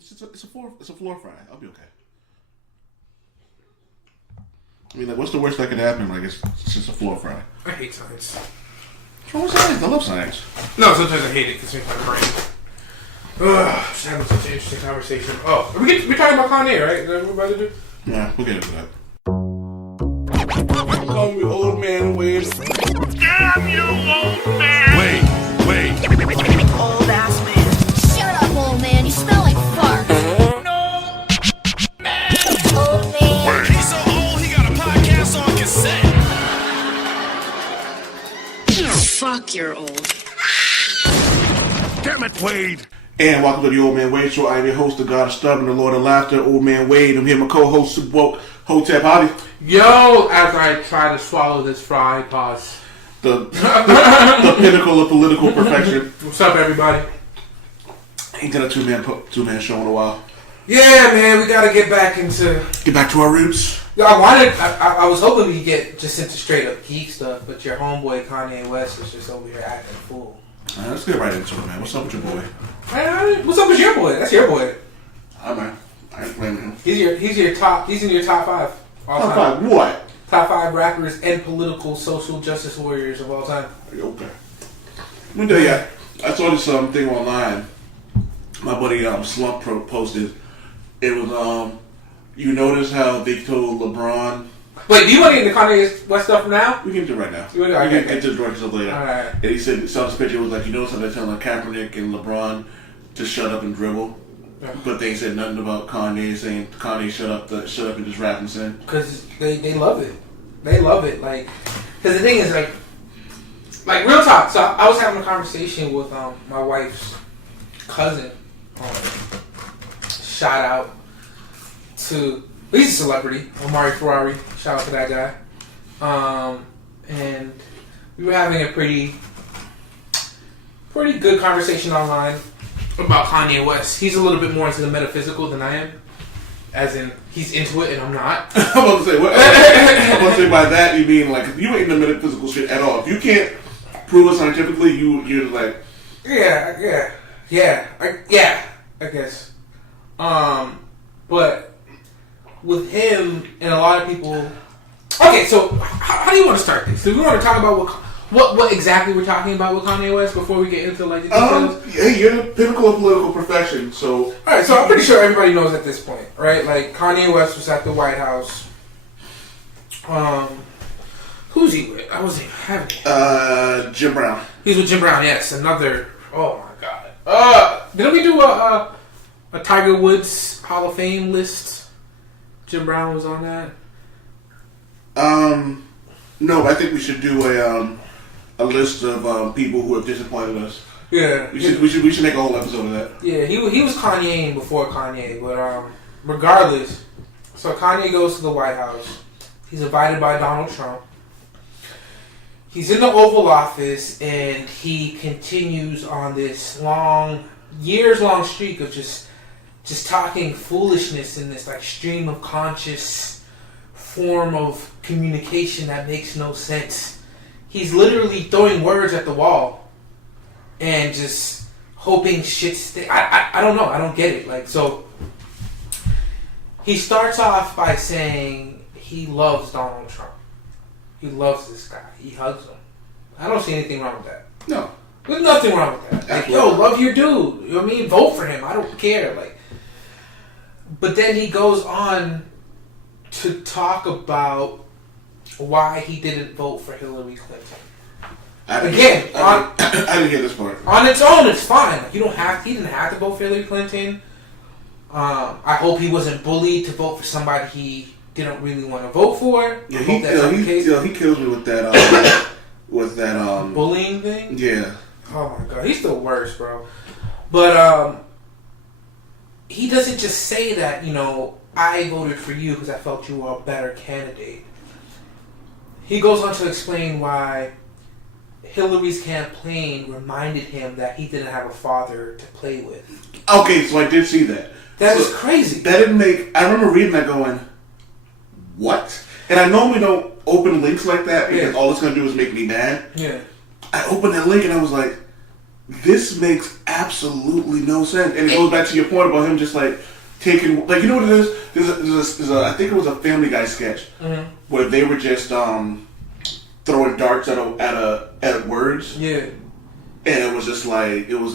It's a floor fry. I'll be okay. I mean, like, what's the worst that could happen? Like, it's just a floor fry. I hate science. What's wrong with science? I love science. No, sometimes I hate it because it's my brain. Ugh, just having such an interesting conversation. Oh, we're talking about Kanye, right? Is that what we're about to do? Yeah, we'll get into that. Call me old man Wade. Damn you, old man! Wait. Old ass man. Shut up, old man. You smell like fart. No! Man! Old man. He's so old, he got a podcast on cassette. Fuck, you're old. Damn it, Wade. And welcome to the Old Man Wade Show. I am your host, the God of Stubborn, the Lord of Laughter, Old Man Wade. I'm here with my co-host, Supa Woke, Hotep Howdy. Yo, as I try to swallow this fry, pause. The pinnacle of political perfection. What's up, everybody? Ain't done a two-man show in a while. Yeah, man, we gotta get back to our roots. I was hoping we could get just into straight up geek stuff, but your homeboy Kanye West is just over here acting a fool. Let's get right into it, man. What's up with your boy? What's up with your boy? That's your boy. Hi, man. I ain't blaming him. He's in your top 5 all Top time. 5 what? Top 5 rappers and political social justice warriors of all time. Okay. One day, I saw this thing online. My buddy Slump posted. It was you notice how they told LeBron. Wait, do you want to get into Kanye West stuff now? We can do it right now. We can get to the direct stuff later. Alright. And he said, saw this picture, it was like, you notice how they're telling Kaepernick and LeBron to shut up and dribble? Yeah. But they said nothing about Kanye, saying, Kanye, shut up and just rap and sing. Because they love it. They love it. Like, because the thing is, like real talk. So I was having a conversation with my wife's cousin. Shout out to, he's a celebrity, Omari Ferrari. Shout out to that guy. And we were having a pretty good conversation online about Kanye West. He's a little bit more into the metaphysical than I am. As in, he's into it and I'm not. I'm about to say, by that you mean, like, you ain't into metaphysical shit at all. If you can't prove it scientifically, you're like... Yeah, I guess. But with him and a lot of people... Okay, so how do you want to start this? Do we want to talk about what exactly we're talking about with Kanye West before we get into like the details? Hey, you're the pinnacle of political perfection, so... Alright, so I'm pretty sure everybody knows at this point, right? Like, Kanye West was at the White House. Who's he with? I wasn't having it. Jim Brown. He's with Jim Brown, yes. Another... Oh my god. Didn't we do a Tiger Woods Hall of Fame list? Jim Brown was on that? No, I think we should do a list of people who have disappointed us. Yeah. We should make a whole episode of that. Yeah, he was Kanye before Kanye, but regardless, so Kanye goes to the White House. He's invited by Donald Trump. He's in the Oval Office, and he continues on this years-long streak of just talking foolishness in this like stream of conscious form of communication that makes no sense. He's literally throwing words at the wall and just hoping shit I don't know. I don't get it. Like, so he starts off by saying he loves Donald Trump. He loves this guy. He hugs him. I don't see anything wrong with that. No. There's nothing wrong with that. Like, yo, love your dude. You know what I mean? Vote for him. I don't care. Like, but then he goes on to talk about why he didn't vote for Hillary Clinton. I didn't get this part. On its own, it's fine. He didn't have to vote for Hillary Clinton. I hope he wasn't bullied to vote for somebody he didn't really want to vote for. Yeah, he kills me with that bullying thing. Yeah. Oh my god, he's the worst, bro. But he doesn't just say that, you know, I voted for you because I felt you were a better candidate. He goes on to explain why Hillary's campaign reminded him that he didn't have a father to play with. Okay, so I did see that. That was crazy. That didn't make... I remember reading that going, what? And I normally don't open links like that because all it's going to do is make me mad. Yeah. I opened that link and I was like, this makes absolutely no sense. And it goes back to your point about him just like taking, like, you know what it is? There's a I think it was a Family Guy sketch where they were just throwing darts at words. Yeah. And it was just like, he took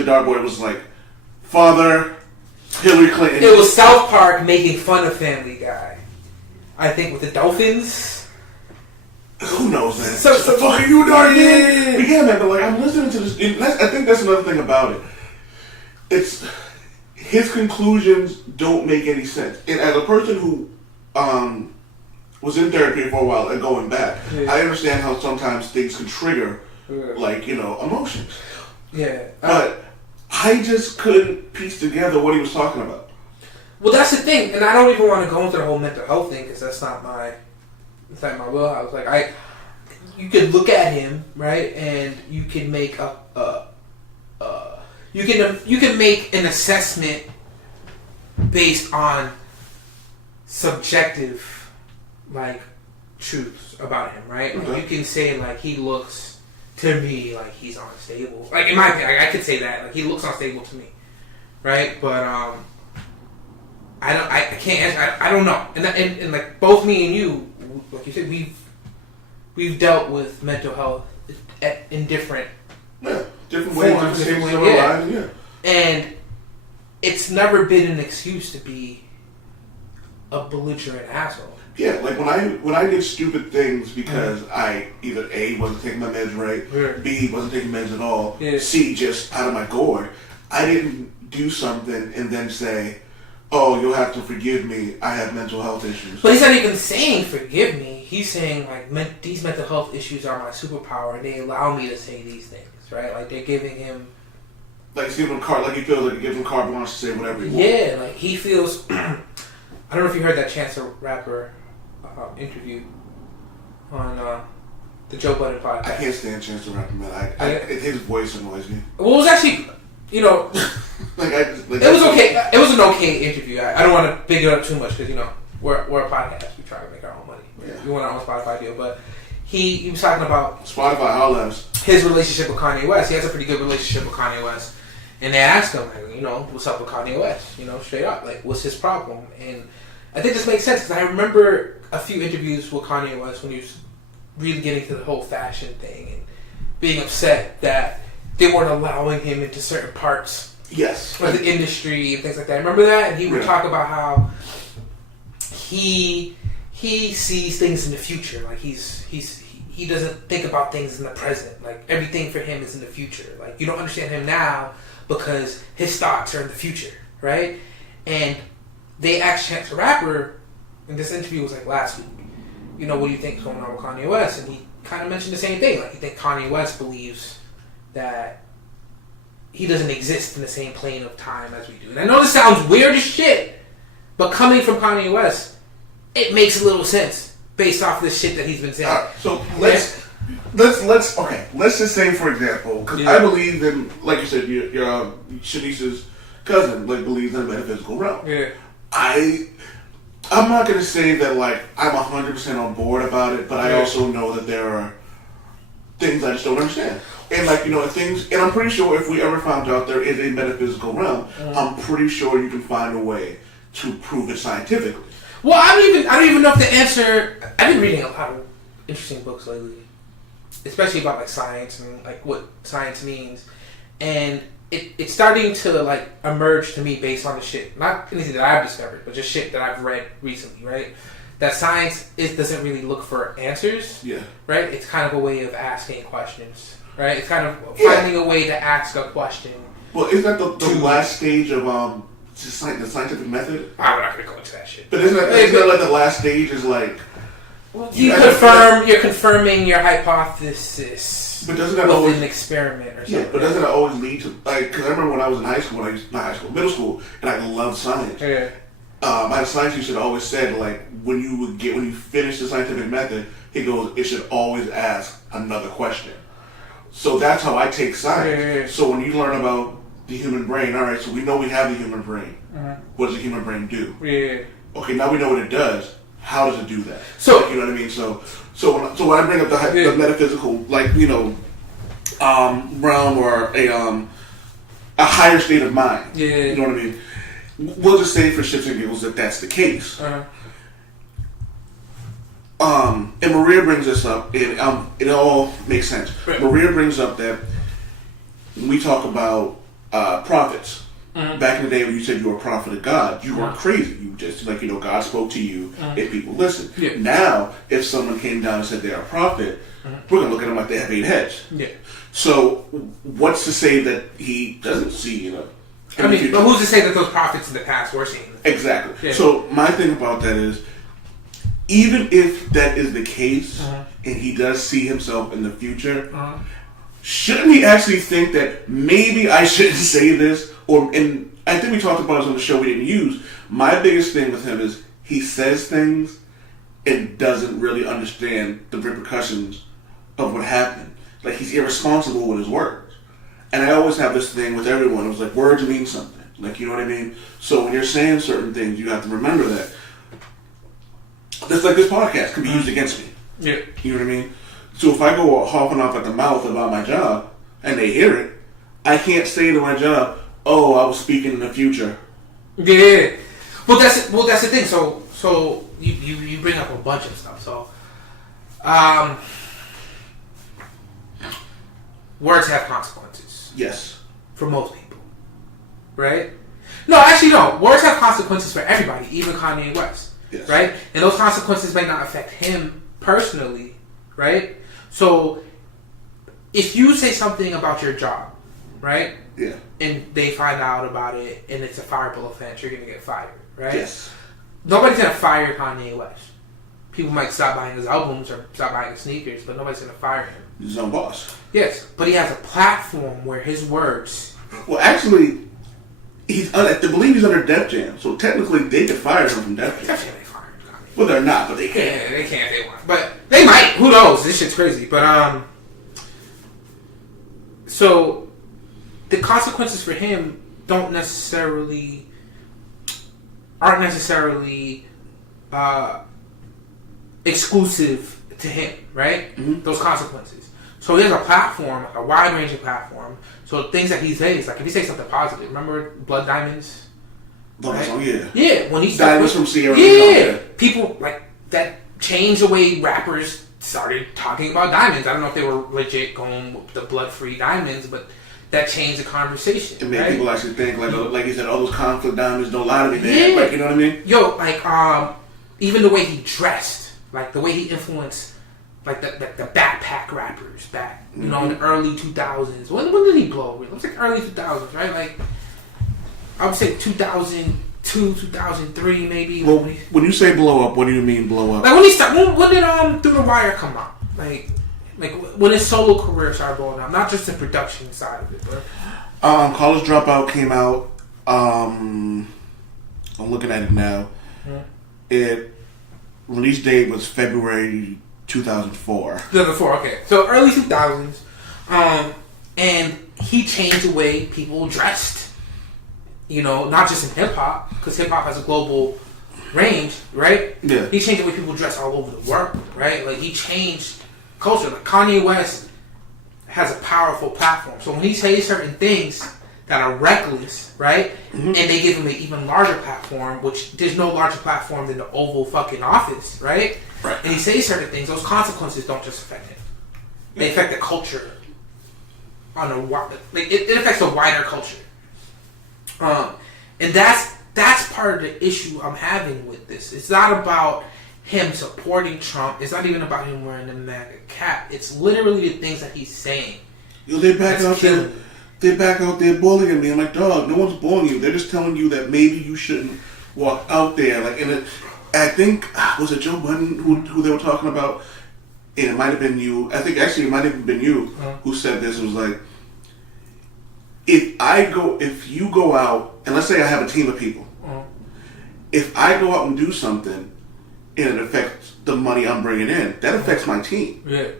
a dartboard. It was like, Father, Hillary Clinton. It was South Park making fun of Family Guy. I think with the dolphins. Who knows, man? So the fuck are you dark, yeah. But yeah, man. But like, I'm listening to this. I think that's another thing about it. It's his conclusions don't make any sense. And as a person who was in therapy for a while and going back, I understand how sometimes things can trigger, like, emotions. Yeah. But I just couldn't piece together what he was talking about. Well, that's the thing, and I don't even want to go into the whole mental health thing because that's not my wheelhouse. Like, you could look at him, right, and you can make you can make an assessment based on subjective, like, truths about him, right? Like, you can say, like, he looks to me like he's unstable. Like, in my opinion, I could say that, like, he looks unstable to me, right? But I can't answer. I don't know. And like, both me and you, like you said, we've dealt with mental health in different different ways, forms, different stages of our lives, yeah. And it's never been an excuse to be a belligerent asshole. Yeah, like when I did stupid things because I either A, wasn't taking my meds right, B, wasn't taking meds at all, C, just out of my gourd, I didn't do something and then say, oh, you'll have to forgive me, I have mental health issues. But he's not even saying forgive me. He's saying, like, these mental health issues are my superpower and they allow me to say these things, right? Like, they're giving him... Like, it's giving him like he feels like it gives him carte blanche to say whatever he wants. Yeah, like, he feels... I don't know if you heard that Chance the Rapper interview on the Joe Budden podcast. I can't stand Chance the Rapper, man. His voice annoys me. Well, it was actually... it was okay. It was an okay interview. I don't want to big it up too much because we're a podcast. We try to make our own money. Yeah. We want our own Spotify deal, but he was talking about Spotify. How less his relationship with Kanye West. He has a pretty good relationship with Kanye West, and they asked him, like, what's up with Kanye West? Straight up, like, what's his problem? And I think this makes sense because I remember a few interviews with Kanye West when he was really getting to the whole fashion thing and being upset that they weren't allowing him into certain parts of the industry and things like that. Remember that? And he would talk about how he sees things in the future. Like, he doesn't think about things in the present. Like, everything for him is in the future. Like, you don't understand him now because his thoughts are in the future, right? And they asked Chance the Rapper, and this interview was like last week, what do you think is going on with Kanye West? And he kind of mentioned the same thing. Like, you think Kanye West believes that he doesn't exist in the same plane of time as we do. And I know this sounds weird as shit, but coming from Kanye West, it makes a little sense based off this shit that he's been saying. So let's just say, for example, because I believe in, like you said, your Shanice's cousin believes in the metaphysical realm. Yeah. I'm not going to say that I'm 100% on board about it, but I also know that there are things I just don't understand. And things, and I'm pretty sure if we ever found out there is a metaphysical realm, I'm pretty sure you can find a way to prove it scientifically. Well, I don't even know if the answer. I've been reading a lot of interesting books lately, especially about science and what science means, and it's starting to emerge to me based on the shit, not anything that I've discovered, but just shit that I've read recently, right? That science doesn't really look for answers, right? It's kind of a way of asking questions. Right, it's kind of finding a way to ask a question. Well, isn't that the last stage of the scientific method? I'm not going to go into that shit. But isn't that the last stage is you're confirming your hypothesis. But doesn't that with always an experiment or something? Yeah, but doesn't that always lead to because I remember when I was in middle school, and I loved science. Yeah. My science teacher always said when you finish the scientific method, he goes, it should always ask another question. So that's how I take science. Yeah. So when you learn about the human brain, all right, so we know we have the human brain. What does the human brain do? Yeah. Okay, now we know what it does. How does it do that? So you know what I mean? So when I bring up the metaphysical, realm or a higher state of mind. Yeah. You know what I mean? We'll just say for shits and giggles that that's the case. And Maria brings this up, and it all makes sense. Right. Maria brings up that when we talk about prophets, back in the day when you said you were a prophet of God, you weren't crazy. You just, like, God spoke to you and people listened. Yeah. Now, if someone came down and said they're a prophet, we're going to look at them like they have 8 heads. Yeah. So, what's to say that he doesn't see, I mean, but who's to say that those prophets in the past were seeing them? Exactly. Yeah. So, my thing about that is, even if that is the case, and he does see himself in the future, shouldn't he actually think that maybe I shouldn't say this? And I think we talked about this on the show we didn't use. My biggest thing with him is he says things and doesn't really understand the repercussions of what happened. Like, he's irresponsible with his words. And I always have this thing with everyone. It was like, words mean something. Like, you know what I mean? So when you're saying certain things, you have to remember that. Just like this podcast can be used against me. Yeah. You know what I mean? So if I go hopping off at the mouth about my job and they hear it, I can't say to my job, "Oh, I was speaking in the future." Yeah. Well, that's the thing. So you bring up a bunch of stuff. So, words have consequences. Yes. For most people, right? No, actually, no. Words have consequences for everybody, even Kanye West. Yes. Right? And those consequences may not affect him personally, right? So, if you say something about your job, right? Yeah. And they find out about it, and it's a fireable offense, you're going to get fired, right? Yes. Nobody's going to fire Kanye West. People might stop buying his albums or stop buying his sneakers, but nobody's going to fire him. He's his own boss. Yes, but he has a platform where his words... Well, actually, I believe he's under Def Jam, so technically they could fire him from Def Jam. Def Jam ain't fired Kanye. Well, they're not, but they can. Yeah, they can if they want. But they might. Who knows? This shit's crazy. But, so, the consequences for him aren't necessarily exclusive to him, right? Mm-hmm. Those consequences. So he has a platform, a wide ranging platform. So things that he says, like if he says something positive, remember Blood Diamonds? Right? Oh, yeah. Yeah, when he Diamonds from Sierra. Yeah, people like that changed the way rappers started talking about diamonds. I don't know if they were legit going with the blood-free diamonds, but that changed the conversation. It made right? people actually think, like you said, all those conflict diamonds don't lie to me, man. Yeah. Like, you know what I mean? Yo, like, even the way he dressed, like the way he influenced, like the backpack rappers back, you know, in the early 2000s. When did he blow? It was like early 2000s, right? Like, I would say 2002, 2003, maybe. Well, when you say blow up, what do you mean blow up? Like when he started, when did Through the Wire come out? Like when his solo career started blowing up, not just the production side of it, but. College Dropout came out. I'm looking at it now. It release date was February 2004. 2004, okay. So early 2000s, and he changed the way people dressed. You know, not just in hip hop, because hip hop has a global range, right? Yeah. He changed the way people dress all over the world, right? Like he changed culture. Like Kanye West has a powerful platform. So when he says certain things that are reckless, right? Mm-hmm. And they give him an even larger platform, which there's no larger platform than the Oval fucking Office, right? Right. And he says certain things, those consequences don't just affect him. They affect the culture on a like it affects the wider culture. And that's part of the issue I'm having with this. It's not about him supporting Trump. It's not even about him wearing the MAGA cap. It's literally the things that he's saying. Yo, they back out there. They back out there bullying me. I'm like, dog, no one's bullying you. They're just telling you that maybe you shouldn't walk out there. Like, and I think was it Joe Budden who they were talking about, and it might have been you. I think actually it might have been you who said this. It was like, if you go out and let's say I have a team of people, if I go out and do something and it affects the money I'm bringing in, that affects my team. Yeah.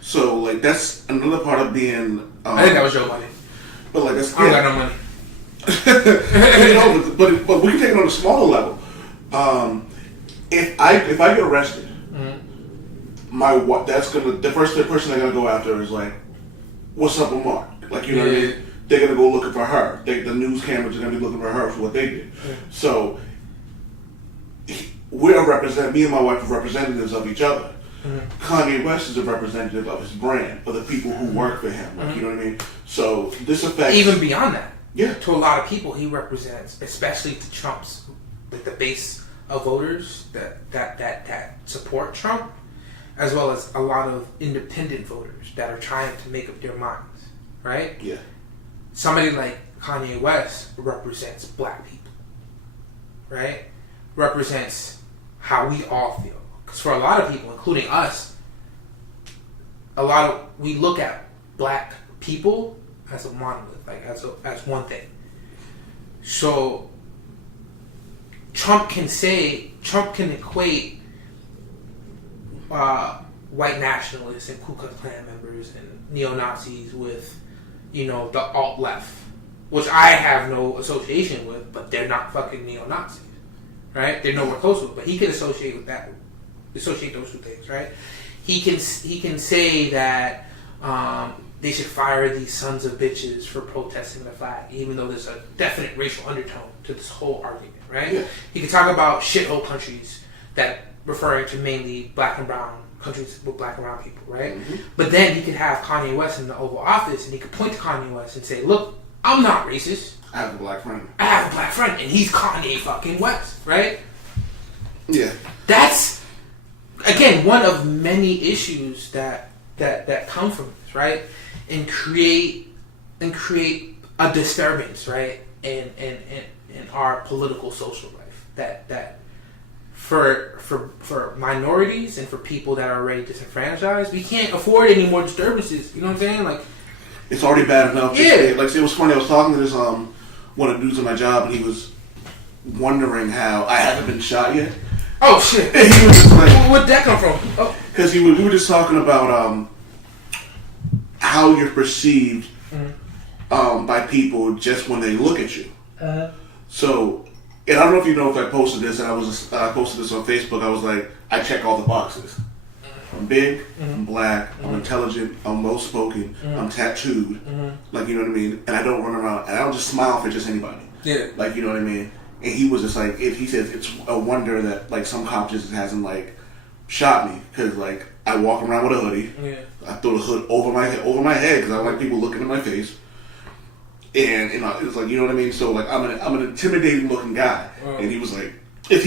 So like that's another part of being. I think that was Joe Budden. But like that's I don't got no money. You know, but we can take it on a smaller level. If I get arrested, the first person I'm gonna go after is like what's up with Mark? Like, you know what I mean? They're going to go looking for her. The news cameras are going to be looking for her for what they did. So, me and my wife are representatives of each other. Kanye West is a representative of his brand, of the people who work for him. Like, you know what I mean? So, this affects... Even beyond that. Yeah. To a lot of people, he represents, especially to Trump's, like the base of voters that support Trump, as well as a lot of independent voters that are trying to make up their minds, right? Yeah. Somebody like Kanye West represents black people, right? Represents how we all feel. Because for a lot of people, including us, we look at black people as a monolith, like as one thing. So Trump can equate white nationalists and Ku Klux Klan members and neo-Nazis with, the alt left, which I have no association with, but they're not fucking neo-Nazis, right? They're nowhere close to it, but he can associate those two things, right? He can say that they should fire these sons of bitches for protesting the flag, even though there's a definite racial undertone to this whole argument, right? Yeah. He can talk about shithole countries that referring to mainly black and brown countries with black and brown people, right? Mm-hmm. But then he could have Kanye West in the Oval Office and he could point to Kanye West and say, look, I'm not racist. I have a black friend. And he's Kanye fucking West, right? Yeah. That's, again, one of many issues that come from this, right? And create a disturbance, right? In our political social life. That for minorities and for people that are already disenfranchised, we can't afford any more disturbances. You know what I'm saying? Like, it's already bad enough. Yeah. Like, it was funny. I was talking to this one of the dudes at my job, and he was wondering how I haven't been shot yet. Oh shit! And he was just like, where'd that come from? Oh, because we were just talking about how you're perceived by people just when they look at you. So, and I don't know if you know if I posted this, and I posted this on Facebook. I was like, I check all the boxes. I'm big, I'm black, I'm intelligent, I'm well-spoken, I'm tattooed, like, you know what I mean? And I don't run around, and I don't just smile for just anybody. Yeah. Like, you know what I mean? And he was just like, he says it's a wonder that, like, some cop just hasn't, like, shot me. Because, like, I walk around with a hoodie. Yeah. I throw the hood over my head because I don't like people looking in my face. And it's like, you know what I mean? So, like, I'm an intimidating looking guy. And he was like, yo,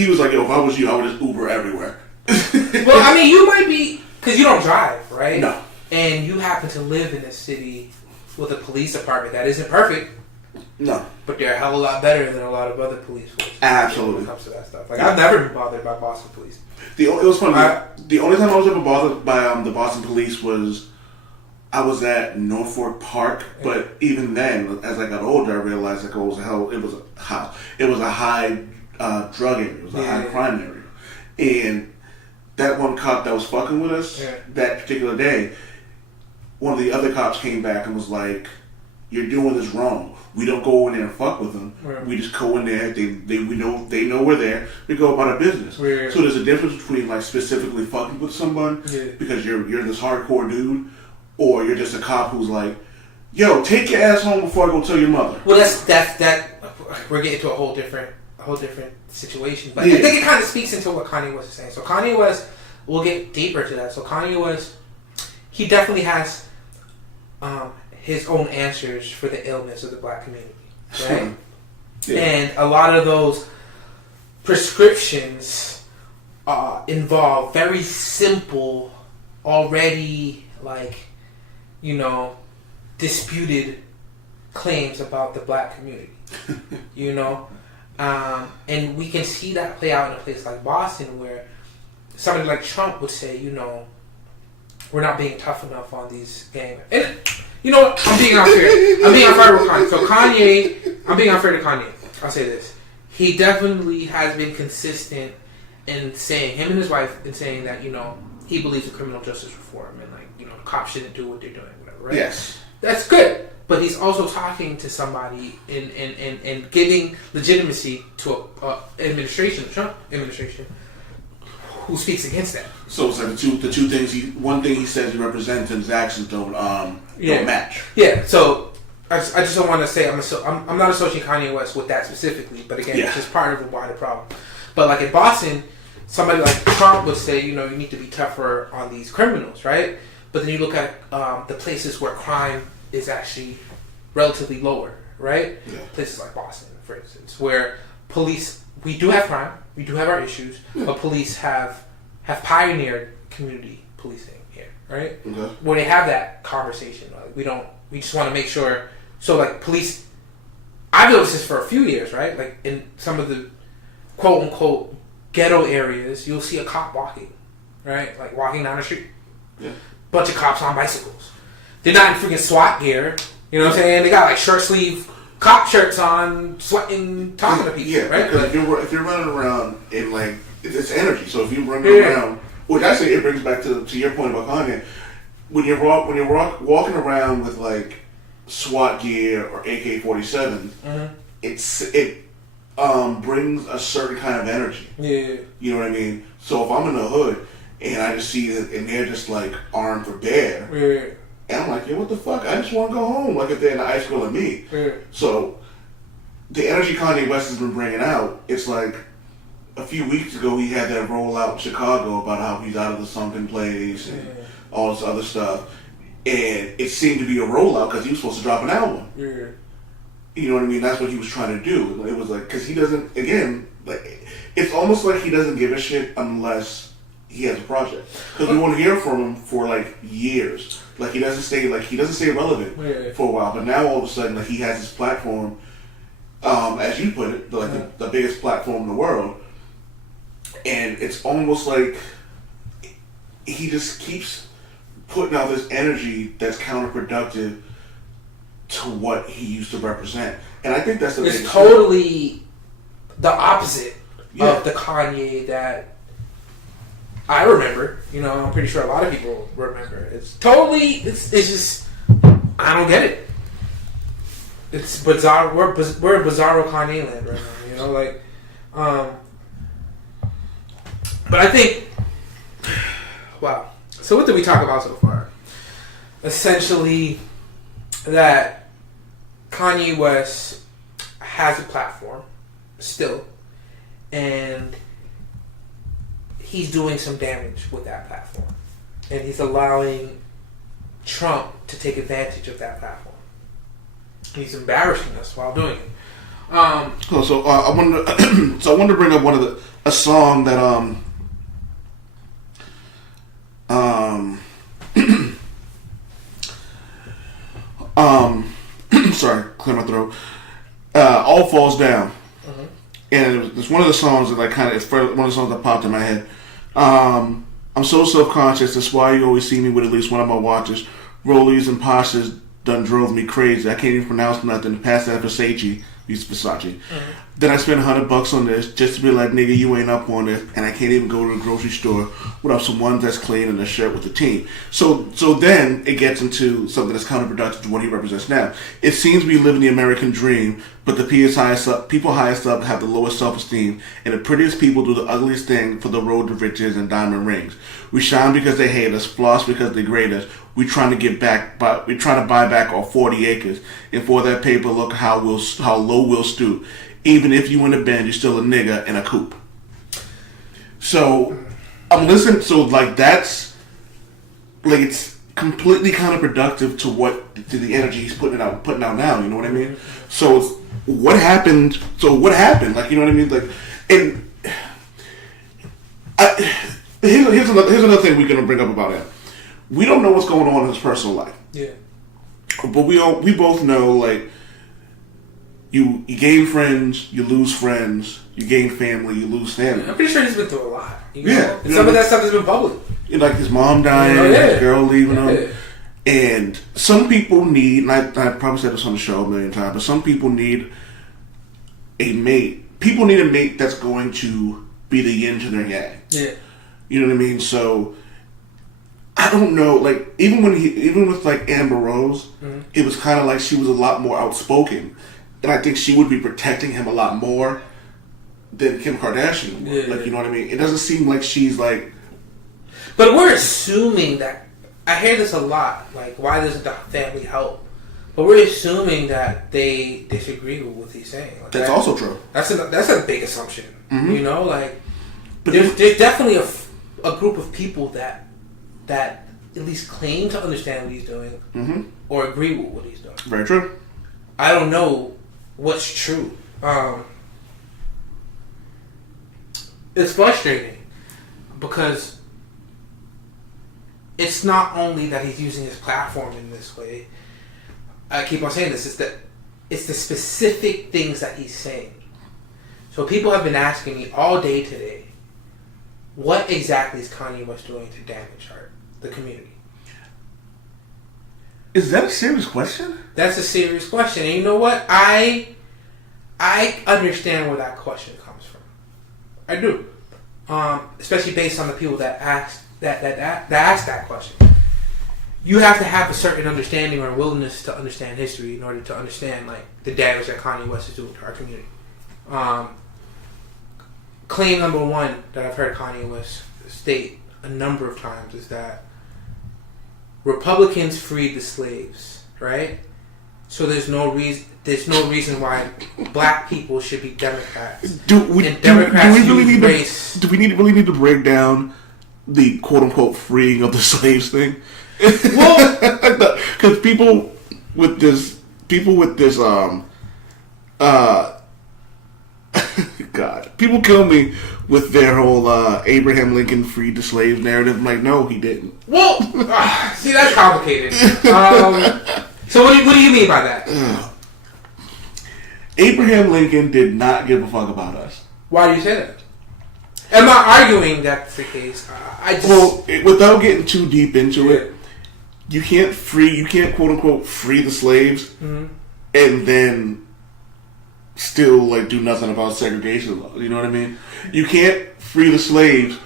if I was you, I would just Uber everywhere. Well, I mean, you might be, because you don't drive, right? No. And you happen to live in a city with a police department that isn't perfect. No. But they're a hell of a lot better than a lot of other police forces. Absolutely. When it comes to that stuff. Like, I've never been bothered by Boston police. It was funny. The only time I was ever bothered by the Boston police was I was at Norfolk Park, but even then, as I got older, I realized like, it was a high drug area, it was a high crime area, and that one cop that was fucking with us that particular day, one of the other cops came back and was like, "You're doing this wrong. We don't go in there and fuck with them. Right. We just go in there. They know we're there. We go about our business." Right. So there's a difference between like specifically fucking with someone because you're this hardcore dude, or you're just a cop who's like, "Yo, take your ass home before I go tell your mother." Well, that we're getting to a whole different situation. But I think it kind of speaks into what Kanye West is saying. So Kanye West, we'll get deeper to that. So Kanye West, he definitely has his own answers for the illness of the black community, right? And a lot of those prescriptions involve very simple, already disputed claims about the black community, and we can see that play out in a place like Boston, where somebody like Trump would say, we're not being tough enough on these gang. And you know what? I'm being unfair. I'm being unfair with Kanye. So I'm being unfair to Kanye. I'll say this. He definitely has been consistent in saying, him and his wife, in saying that, he believes in criminal justice reform and the cops shouldn't do what they're doing, whatever, right? Yes. That's good. But he's also talking to somebody and giving legitimacy to a administration, the Trump administration, who speaks against that. So it's like the two things one thing he says he represents and his actions don't match. Yeah. So I just don't want to say I'm not associating Kanye West with that specifically, but again, it's just part of a wider problem. But like in Boston, somebody like Trump would say, you need to be tougher on these criminals, right? But then you look at the places where crime is actually relatively lower, right? Yeah. Places like Boston, for instance, where police, we do have crime, we do have our issues, but police have pioneered community policing here, right? Okay. Where they have that conversation. Like we just want to make sure. So like police, I've noticed this for a few years, right? Like in some of the quote unquote ghetto areas, you'll see a cop walking, right? Like walking down the street. Yeah. Bunch of cops on bicycles. They're not in freaking SWAT gear. You know what I'm saying? They got like short sleeve cop shirts on, sweating, talking to people. Yeah, right? Because if you're running around in like it's energy. So if you're running around, which I say it brings back to your point about Kanye, when you're walking around with like SWAT gear or AK-47, it brings a certain kind of energy. Yeah, you know what I mean. So if I'm in the hood and I just see that and they're just like armed for bear, and I'm like, yo, what the fuck? I just want to go home. Like if they're in the ice cream with me. So the energy Kanye West has been bringing out, it's like. A few weeks ago, he had that rollout in Chicago about how he's out of the sunken place and all this other stuff. And it seemed to be a rollout because he was supposed to drop an album. Yeah. You know what I mean? That's what he was trying to do. It was like, because he doesn't, again, like it's almost like he doesn't give a shit unless he has a project. Because we won't hear from him for like years. Like he doesn't stay relevant for a while. But now all of a sudden, like he has his platform, as you put it, the biggest platform in the world. And it's almost like he just keeps putting out this energy that's counterproductive to what he used to represent. And I think that's the It's totally the opposite of the Kanye that I remember. I'm pretty sure a lot of people remember. It's just, I don't get it. It's bizarre. We're bizarro Kanye land right now, But I think, wow. So what did we talk about so far? Essentially, that Kanye West has a platform still, and he's doing some damage with that platform, and he's allowing Trump to take advantage of that platform. He's embarrassing us while doing it. I wanted to bring up a song that sorry, clear my throat. All Falls Down, and it's one of the songs that it's one of the songs that popped in my head. I'm so self-conscious. That's why you always see me with at least one of my watches. Rollies and Pashas done drove me crazy. I can't even pronounce nothing. Past that Versace. Then I spent $100 on this just to be like, nigga, you ain't up on it, and I can't even go to the grocery store without some ones that's clean and a shirt with the team. So then it gets into something that's counterproductive to what he represents now. It seems we live in the American dream, but the people highest up have the lowest self-esteem, and the prettiest people do the ugliest thing for the road to riches and diamond rings. We shine because they hate us, floss because they grade us. We trying to get back, but we trying to buy back our 40 acres, and for that paper, look how low we'll stoop. Even if you in a band, you're still a nigga in a coupe. So I'm listening. So that's like it's completely counterproductive to the energy he's putting out now. You know what I mean? So what happened? Like, you know what I mean? Like, and here's another thing we're gonna bring up about him. We don't know what's going on in his personal life. Yeah. But we both know, like, you gain friends, you lose friends, you gain family, you lose family. I'm pretty sure he's been through a lot. And some of that stuff has been public. Like his mom dying, his girl leaving him. And some people need, and I probably said this on the show a million times, but some people need a mate. People need a mate that's going to be the yin to their yang. Yeah. You know what I mean? So I don't know, like even with like Amber Rose, it was kind of like she was a lot more outspoken, and I think she would be protecting him a lot more than Kim Kardashian. Yeah. Like, you know what I mean? It doesn't seem like she's like. But we're assuming that. I hear this a lot. Like, why doesn't the family help? But we're assuming that they disagree with what he's saying. Like, That's also true. That's a big assumption. Mm-hmm. You know, like, But there's definitely a group of people that at least claim to understand what he's doing mm-hmm. or agree with what he's doing. Very true. I don't know what's true. It's frustrating because it's not only that he's using his platform in this way. I keep on saying this. It's the specific things that he's saying. So people have been asking me all day today, what exactly is Kanye West doing to damage the community? Is that a serious question? That's a serious question. And you know what? I understand where that question comes from. I do. Especially based on the people that asked that question. You have to have a certain understanding or willingness to understand history in order to understand like the damage that Kanye West is doing to our community. Claim number one that I've heard Kanye West state a number of times is that Republicans freed the slaves, right? So there's no reason why black people should be Democrats. Do we really need to break down the quote unquote freeing of the slaves thing? Well, because people with this God, people kill me with their whole Abraham Lincoln freed the slaves narrative. I'm like, no, he didn't. Well, see, that's complicated. So what do you mean by that? Abraham Lincoln did not give a fuck about us. Why do you say that? I'm not arguing that's the case. Without getting too deep into it, you can't quote unquote free the slaves mm-hmm. and then still like do nothing about segregation law. You know what I mean? You can't free the slaves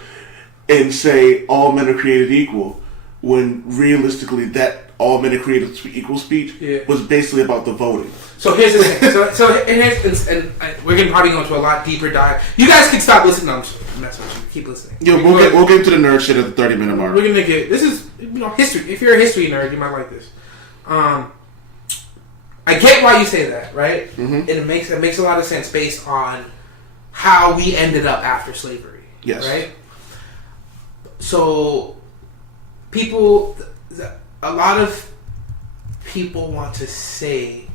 and say all men are created equal when realistically that all men are created equal speech was basically about the voting. So here's the thing. We're probably going to a lot deeper dive. You guys can stop listening. I'm messing with you. Keep listening. Yeah, we'll get to the nerd shit at the 30-minute mark. We're gonna get. This is history. If you're a history nerd, you might like this. I get why you say that, right? Mm-hmm. And it makes a lot of sense based on how we ended up after slavery. Yes. Right. So, a lot of people want to say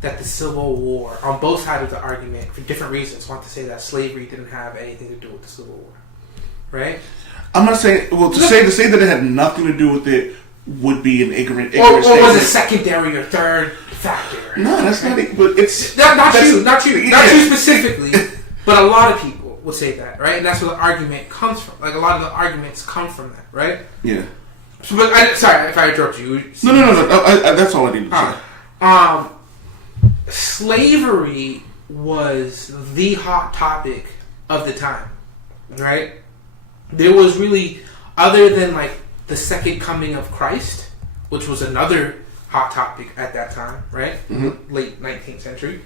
that the Civil War, on both sides of the argument, for different reasons, want to say that slavery didn't have anything to do with the Civil War, right? I'm not saying. Well, to say that it had nothing to do with it would be an ignorant or statement. was it secondary or third factor? No, that's not it. But it's not you specifically, but a lot of people will say that, right? And that's where the argument comes from. Like a lot of the arguments come from that, right? Yeah. So, but sorry if I interrupt you. No. That's all I need to say. Slavery was the hot topic of the time, right? There was really, other than like the second coming of Christ, which was another hot topic at that time, right? Mm-hmm. Late 19th century.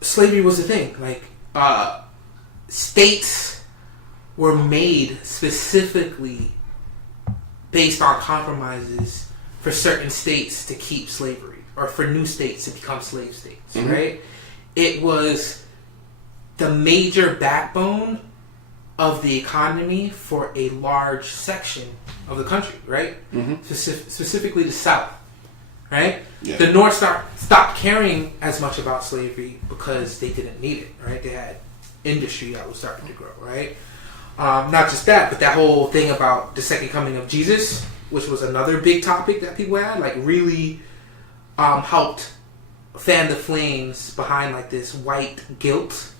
Slavery was the thing. Like, states were made specifically based on compromises for certain states to keep slavery, or for new states to become slave states, mm-hmm. right? It was the major backbone of the economy for a large section of the country, right? Mm-hmm. Specifically the South, right? Yeah. The North stopped caring as much about slavery because they didn't need it, right? They had industry that was starting to grow, right? Not just that, but that whole thing about the second coming of Jesus, which was another big topic that people had, like really helped fan the flames behind like this white guilt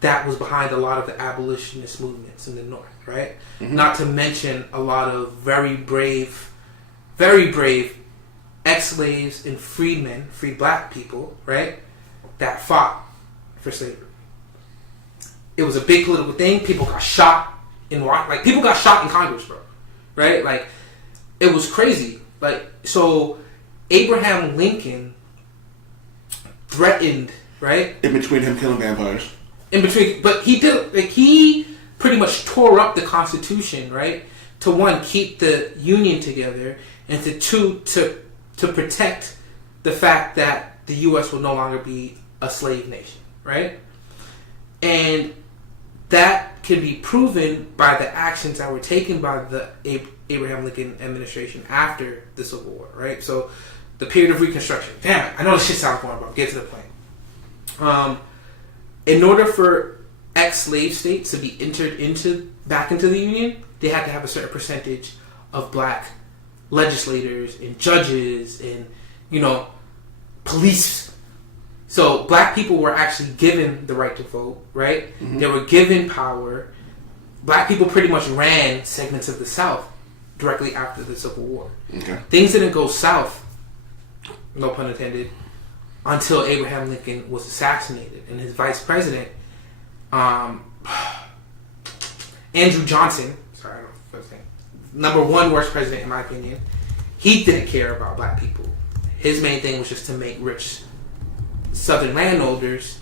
that was behind a lot of the abolitionist movements in the North, right? Mm-hmm. Not to mention a lot of very brave ex-slaves and freedmen, free black people, right, that fought for slavery. It was a big political thing. People got shot people got shot in Congress, bro, right? Like, it was crazy. Like, so Abraham Lincoln threatened, right? In between him killing vampires. In between, but he pretty much tore up the Constitution, right? To one, keep the Union together, and to two, to protect the fact that the U.S. will no longer be a slave nation, right? And that can be proven by the actions that were taken by the Abraham Lincoln administration after the Civil War, right? So the period of Reconstruction. Damn it, I know this shit sounds boring, but get to the point. In order for ex-slave states to be entered back into the Union, they had to have a certain percentage of black legislators and judges and, police. So black people were actually given the right to vote, right? Mm-hmm. They were given power. Black people pretty much ran segments of the South directly after the Civil War. Okay. Things didn't go south, no pun intended, until Abraham Lincoln was assassinated, and his vice president, Andrew Johnson, sorry, I don't know first name, number one worst president in my opinion, he didn't care about black people. His main thing was just to make rich Southern landowners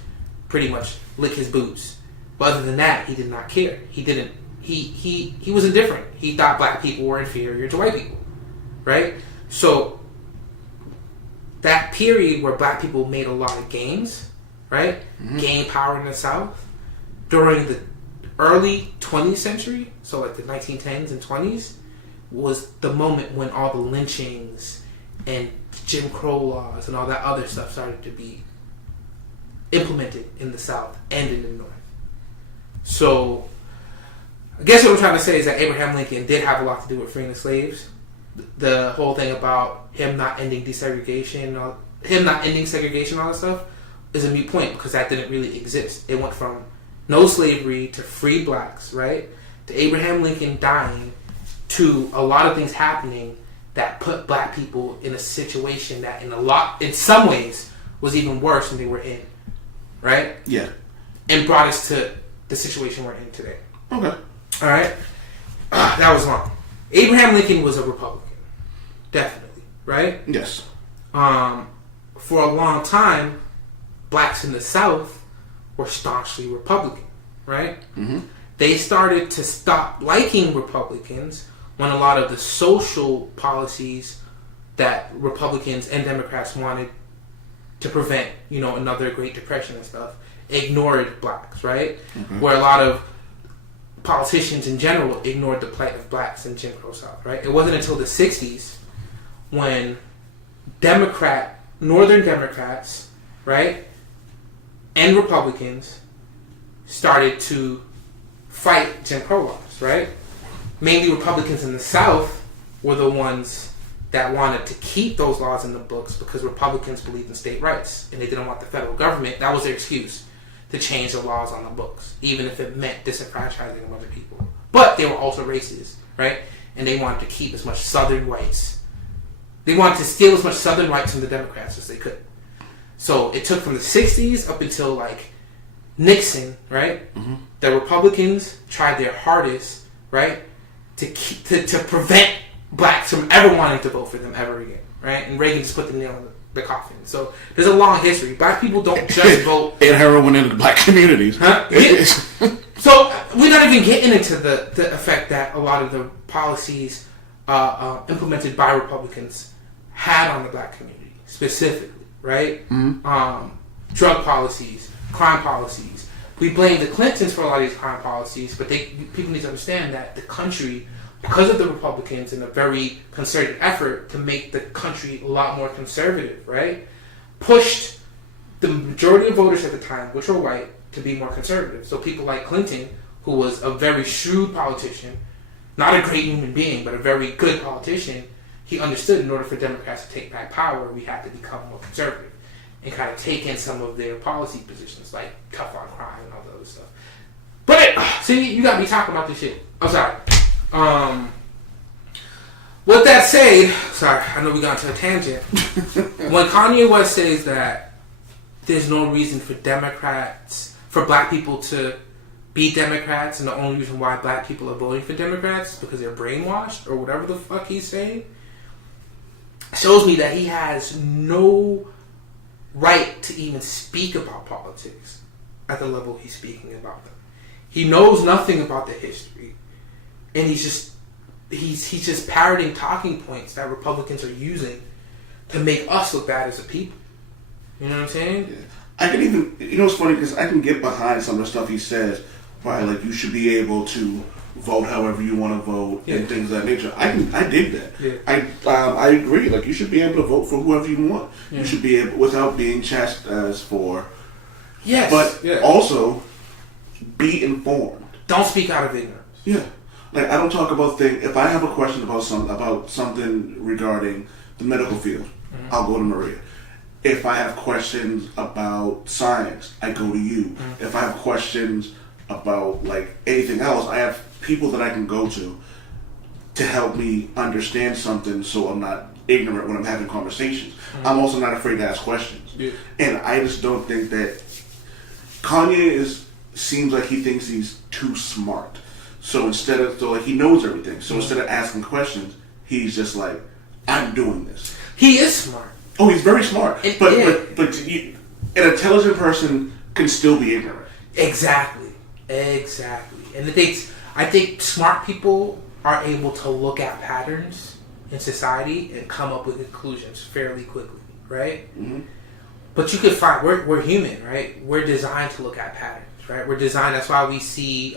pretty much lick his boots. But other than that, he did not care. He didn't. He was indifferent. He thought black people were inferior to white people, right? So that period where black people made a lot of gains, right? Mm-hmm. Gained power in the South during the early 20th century, so like the 1910s and 20s, was the moment when all the lynchings and Jim Crow laws and all that other stuff started to be implemented in the South and in the North. So I guess what I'm trying to say is that Abraham Lincoln did have a lot to do with freeing the slaves. The whole thing about him not ending segregation, all that stuff, is a moot point because that didn't really exist. It went from no slavery to free blacks, right? To Abraham Lincoln dying, to a lot of things happening that put black people in a situation that in some ways was even worse than they were in, right? Yeah. And brought us to the situation we're in today. Okay. All right. That was long. Abraham Lincoln was a Republican, definitely, right? Yes. For a long time, blacks in the South were staunchly Republican, right? Mm-hmm. They started to stop liking Republicans when a lot of the social policies that Republicans and Democrats wanted to prevent, another Great Depression and stuff, ignored blacks, right? Mm-hmm. Where a lot of politicians in general ignored the plight of blacks in Jim Crow South, right? It wasn't until the 60s when Northern Democrats, right, and Republicans started to fight Jim Crow laws, right? Mainly Republicans in the South were the ones that wanted to keep those laws in the books because Republicans believed in state rights and they didn't want the federal government. That was their excuse to change the laws on the books, even if it meant disenfranchising of other people. But they were also racist, right? And they wanted to keep as much Southern rights. They wanted to steal as much Southern rights from the Democrats as they could. So it took from the 60s up until like Nixon, right? Mm-hmm. The Republicans tried their hardest, right, to prevent blacks from ever wanting to vote for them ever again, right? And Reagan just put the nail in the coffin. So there's a long history. Black people don't just vote. And heroin into the black communities. Huh? Yeah. So we're not even getting into the effect that a lot of the policies implemented by Republicans had on the black community, specifically, right? Mm-hmm. Drug policies, crime policies. We blame the Clintons for a lot of these crime policies, but people need to understand that the country, because of the Republicans and a very concerted effort to make the country a lot more conservative, right, pushed the majority of voters at the time, which were white, to be more conservative. So people like Clinton, who was a very shrewd politician, not a great human being, but a very good politician, he understood in order for Democrats to take back power, we had to become more conservative and kind of take in some of their policy positions, like tough on crime and all the other stuff. But, see, you got me talking about this shit. I'm sorry. With that said, sorry, I know we got into a tangent. When Kanye West says that there's no reason for black people to be Democrats, and the only reason why black people are voting for Democrats is because they're brainwashed, or whatever the fuck he's saying, shows me that he has no right to even speak about politics at the level he's speaking about them. He knows nothing about the history, and he's just parroting talking points that Republicans are using to make us look bad as a people. You know what I'm saying? Yeah. I can even, it's funny because I can get behind some of the stuff he says, right? Like you should be able to vote however you want to vote and things of that nature. I dig that. Yeah. I agree. Like you should be able to vote for whoever you want. Yeah. You should be able without being chastised for. Yes. But also be informed. Don't speak out of ignorance. Yeah. Like I don't talk about things. If I have a question about something regarding the medical field, I'll go to Maria. If I have questions about science, I go to you. If I have questions about like anything else, I have people that I can go to help me understand something, so I'm not ignorant when I'm having conversations. I'm also not afraid to ask questions. Yeah. And I just don't think that Kanye seems like he thinks he's too smart. So he knows everything. So instead of asking questions, he's just like, I'm doing this. He is smart. Oh, he's very smart. But an intelligent person can still be ignorant. Exactly. And I think smart people are able to look at patterns in society and come up with conclusions fairly quickly, right? Mm-hmm. But you could find we're human, right? We're designed to look at patterns, right? We're designed. That's why we see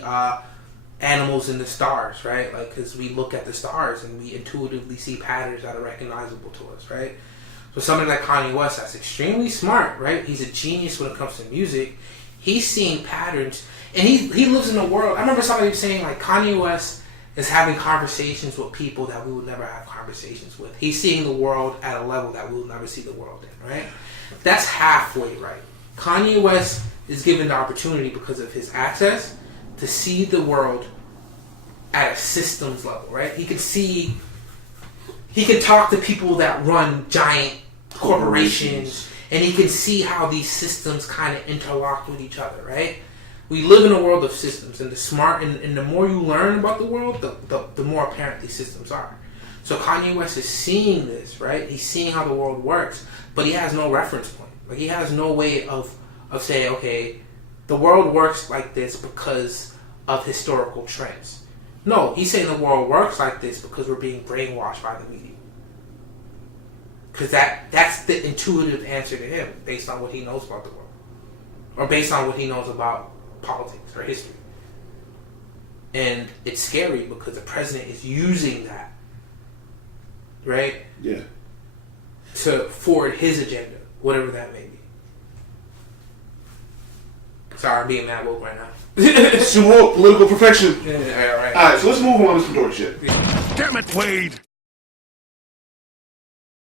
animals in the stars, right? Like because we look at the stars and we intuitively see patterns that are recognizable to us, right? So somebody like Kanye West, that's extremely smart, right? He's a genius when it comes to music. He's seeing patterns, and he lives in a world. I remember somebody saying like Kanye West is having conversations with people that we would never have conversations with. He's seeing the world at a level that we will never see the world in, right? That's halfway right. Kanye West is given the opportunity because of his access to see the world at a systems level, right? He can talk to people that run giant corporations, and he can see how these systems kind of interlock with each other, right? We live in a world of systems, and the more you learn about the world, the more apparent these systems are. So Kanye West is seeing this, right? He's seeing how the world works, but he has no reference point. Like he has no way of saying, okay, the world works like this because of historical trends. No, he's saying the world works like this because we're being brainwashed by the media. Because that's the intuitive answer to him based on what he knows about the world. Or based on what he knows about politics or history. And it's scary because the president is using that, right? Yeah. To forward his agenda, whatever that may be. Sorry, I'm being mad woke right now. Supa Woke, political perfection. Yeah, right. Alright, so let's move on to some dork shit. Damn it, Wade!